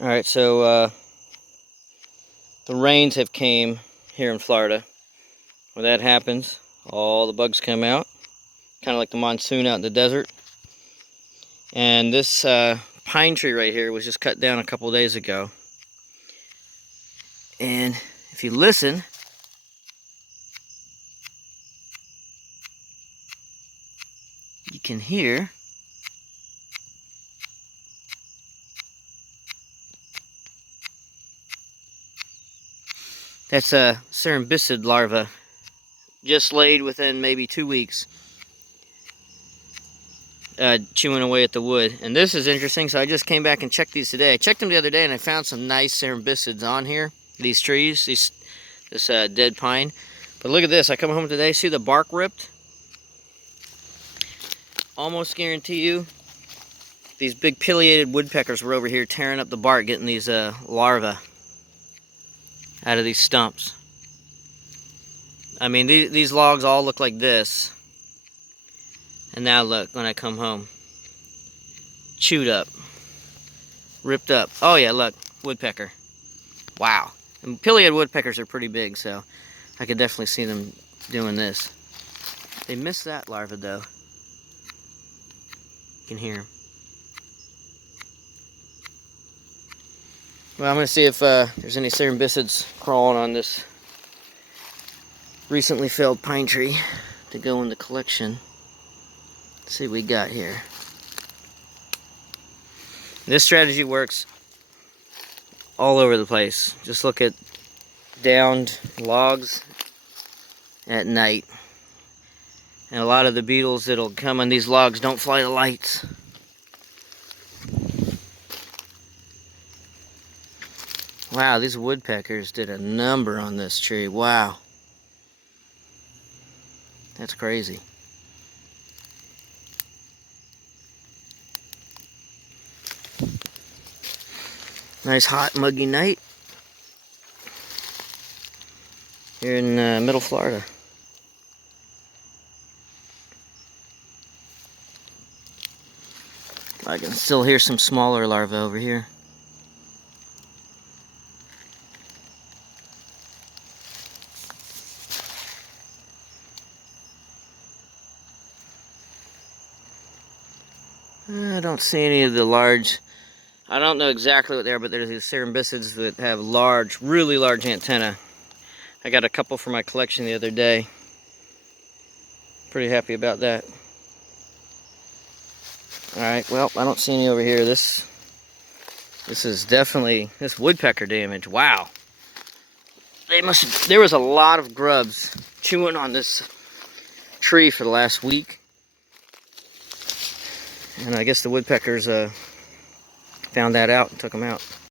Alright, so the rains have came here in Florida. When that happens, all the bugs come out, kind of like the monsoon out in the desert. And this pine tree right here was just cut down a couple days ago. And if you listen, you can hear that's a cerambycid larva, just laid within maybe 2 weeks, chewing away at the wood. And this is interesting, so I just came back and checked these today. I checked them the other day and I found some nice cerambycids on here, these trees, this dead pine. But look at this, I come home today, see the bark ripped? Almost guarantee you these big pileated woodpeckers were over here tearing up the bark, getting these larvae out of these stumps. I mean, these logs all look like this. And now look, when I come home, chewed up, ripped up. Oh yeah, look, woodpecker. Wow. And pileated woodpeckers are pretty big, so I could definitely see them doing this. They missed that larva though. You can hear them. Well, I'm going to see if there's any cerambycids crawling on this recently felled pine tree to go in the collection. Let's see what we got here. This strategy works all over the place. Just look at downed logs at night. And a lot of the beetles that'll come on these logs don't fly the lights. Wow, these woodpeckers did a number on this tree. Wow. That's crazy. Nice hot muggy night here in middle Florida. I can still hear some smaller larvae over here. I don't see any of the large, I don't know exactly what they are, but there's these cerambycids that have large, really large antennae. I got a couple for my collection the other day. Pretty happy about that. Alright, well, I don't see any over here. This is definitely, this woodpecker damage. Wow. There was a lot of grubs chewing on this tree for the last week. And I guess the woodpeckers found that out and took them out.